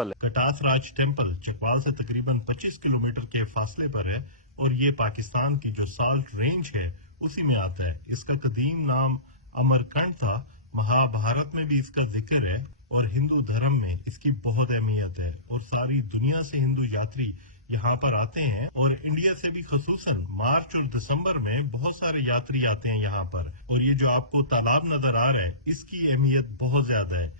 कटास राज temple Chakwal से तकरीबन 25 kilometre के फासले पर है और ये पाकिस्तान की जो साल्ट रेंज है उसी में आता है। इसका कदीम नाम अमरकंड था। महाभारत में भी इसका जिक्र है और हिंदू धर्म में इसकी बहुत अहमियत है और सारी दुनिया से हिंदू यात्री यहाँ पर आते हैं और इंडिया से भी खसूसन मार्च और दिसंबर में बहुत सारे यात्री आते हैं यहाँ पर। और ये जो आपको तालाब नजर आ रहा है इसकी अहमियत बहुत ज्यादा है।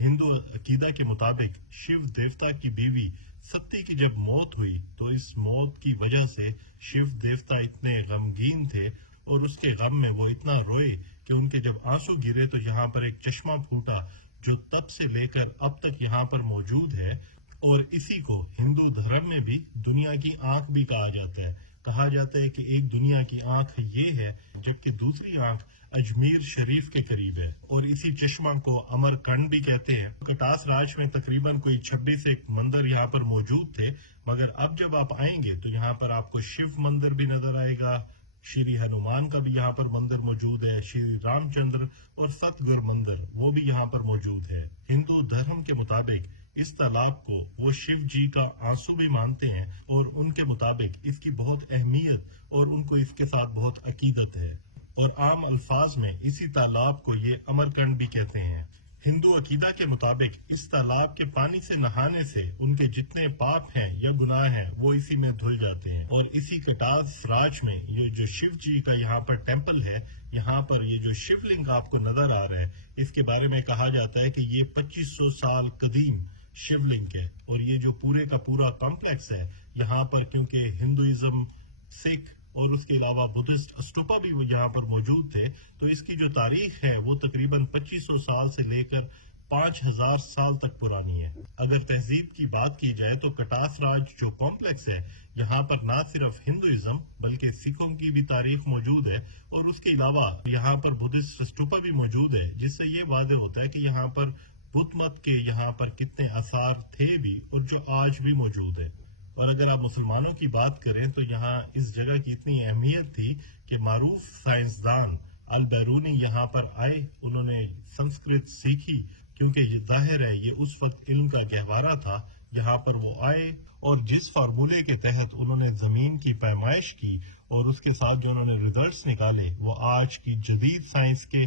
हिंदू अकीदा के मुताबिक शिव देवता की बीवी सती की जब मौत हुई तो इस मौत की वजह से शिव देवता इतने गमगीन थे और उसके गम में वो इतना रोए कि उनके जब आंसू गिरे तो यहाँ पर एक चश्मा फूटा जो तब से लेकर अब तक यहाँ पर मौजूद है। और इसी को हिंदू धर्म में भी दुनिया की आंख भी कहा जाता है। कहा जाता है कि एक दुनिया की आंख ये है जबकि दूसरी आंख अजमेर शरीफ के करीब है और इसी चश्मा को अमरकंड भी कहते हैं। कटास राज में तकरीबन कोई 26 एक मंदिर यहाँ पर मौजूद थे, मगर अब जब आप आएंगे तो यहाँ पर आपको शिव मंदिर भी नजर आएगा, श्री हनुमान का भी यहाँ पर मंदिर मौजूद है, श्री रामचंद्र और सतगुरु मंदिर वो भी यहाँ पर मौजूद है। हिंदू धर्म के मुताबिक इस तालाब को वो शिव जी का आंसू भी मानते हैं और उनके मुताबिक इसकी बहुत अहमियत और उनको इसके साथ बहुत अकीदत है और आम अल्फाज में इसी तालाब को ये अमरकंड भी कहते हैं। हिंदू अकीदा के मुताबिक इस तालाब के पानी से नहाने से उनके जितने पाप हैं या गुनाह हैं वो इसी में धुल जाते हैं। और इसी कटास राज में ये जो शिव जी का यहाँ पर टेम्पल है, यहाँ पर ये जो शिवलिंग आपको नजर आ रहा है इसके बारे में कहा जाता है कि ये 2500 साल कदीम शिवलिंग है। और ये जो पूरे का पूरा कॉम्प्लेक्स है यहाँ पर क्योंकि हिंदुइज्म, सिख और उसके अलावा बुद्धिस्ट स्तूपा भी यहाँ पर मौजूद थे तो इसकी जो तारीख है वो तकरीबन 2500 साल से लेकर 5000 साल तक पुरानी है। अगर तहजीब की बात की जाए तो कटास राज जो कॉम्प्लेक्स है यहाँ पर न सिर्फ हिंदुइज्म बल्कि सिखों की भी तारीख मौजूद है और उसके अलावा यहाँ पर बुद्धिस्ट स्तूपा भी मौजूद है, जिससे ये वादे होता है कि यहाँ पर बुद्ध मत के यहाँ पर कितने आसार थे भी और जो आज भी मौजूद है। और अगर आप मुसलमानों की बात करें तो यहाँ इस जगह की इतनी अहमियत थी कि मारूफ साइंसदान अल बैरूनी यहाँ पर आए, उन्होंने संस्कृत सीखी क्योंकि ये जाहिर है ये उस वक्त इल्म का गहवारा था। यहाँ पर वो आए और जिस फार्मूले के तहत उन्होंने जमीन की पैमाइश की और उसके साथ जो उन्होंने रिजल्ट्स निकाले वो आज की जदीद साइंस के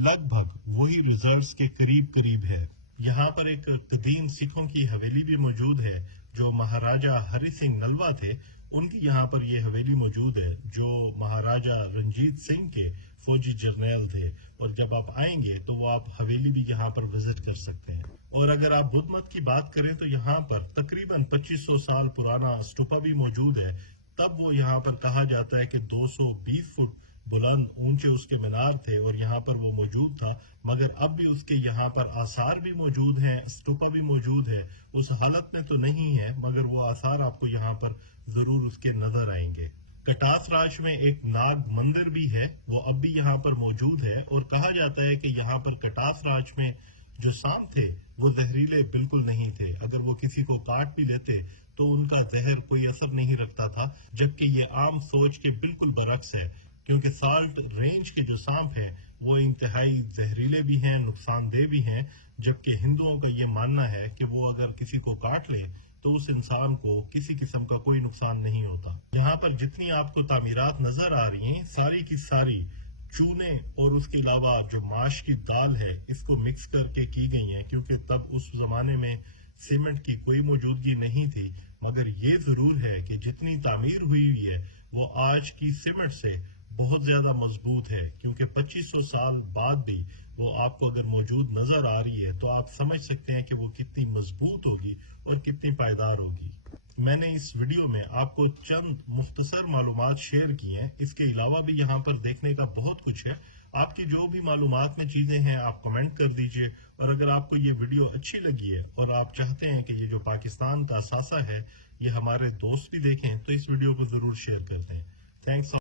लगभग वही रिजल्ट्स के करीब करीब है। यहाँ पर एक कदीम सिखों की हवेली भी मौजूद है जो महाराजा हरि सिंह नलवा थे, उनकी यहाँ पर ये हवेली मौजूद है जो महाराजा रंजीत सिंह के फौजी जर्नैल थे। और जब आप आएंगे तो वो आप हवेली भी यहाँ पर विजिट कर सकते हैं। और अगर आप बुद्ध मत की बात करें तो यहाँ पर तकरीबन 2500 साल पुराना स्तूपा भी मौजूद है। तब वो यहाँ पर कहा जाता है कि 220 फुट बुलंद ऊंचे उसके मीनार थे और यहाँ पर वो मौजूद था, मगर अब भी उसके यहाँ पर आसार भी मौजूद हैं, स्तूपा भी मौजूद है। उस हालत में तो नहीं है मगर वो आसार आपको यहाँ पर जरूर उसके नजर आएंगे। कटास राज में एक नाग मंदिर भी है, वो अब भी यहाँ पर मौजूद है और कहा जाता है कि यहाँ पर कटास राज में जो सांप थे वो जहरीले बिल्कुल नहीं थे। अगर वो किसी को काट भी लेते तो उनका जहर कोई असर नहीं रखता था, जबकि ये आम सोच के बिल्कुल बरक्स है क्योंकि साल्ट रेंज के जो सांप हैं वो इंतहाई जहरीले भी हैं, नुकसानदेह भी हैं। जबकि हिंदुओं का ये मानना है कि वो अगर किसी को काट ले तो उस इंसान को किसी किस्म का कोई नुकसान नहीं होता। यहाँ पर जितनी आपको तामीरात नजर आ रही हैं सारी की सारी चूने और उसके अलावा जो माश की दाल है इसको मिक्स करके की गई है, क्योंकि तब उस जमाने में सीमेंट की कोई मौजूदगी नहीं थी। मगर ये जरूर है कि जितनी तामीर हुई है वो आज की सीमेंट से बहुत ज्यादा मजबूत है, क्योंकि 2500 साल बाद भी वो आपको अगर मौजूद नजर आ रही है तो आप समझ सकते हैं कि वो कितनी मजबूत होगी और कितनी पायदार होगी। मैंने इस वीडियो में आपको चंद मुख्तसर मालूमात शेयर की हैं, इसके अलावा भी यहाँ पर देखने का बहुत कुछ है। आपकी जो भी मालूमात में चीजें हैं आप कमेंट कर दीजिए। और अगर आपको ये वीडियो अच्छी लगी है और आप चाहते हैं कि ये जो पाकिस्तान का असासा है ये हमारे दोस्त भी देखें तो इस वीडियो को जरूर शेयर कर दें। थैंक्स।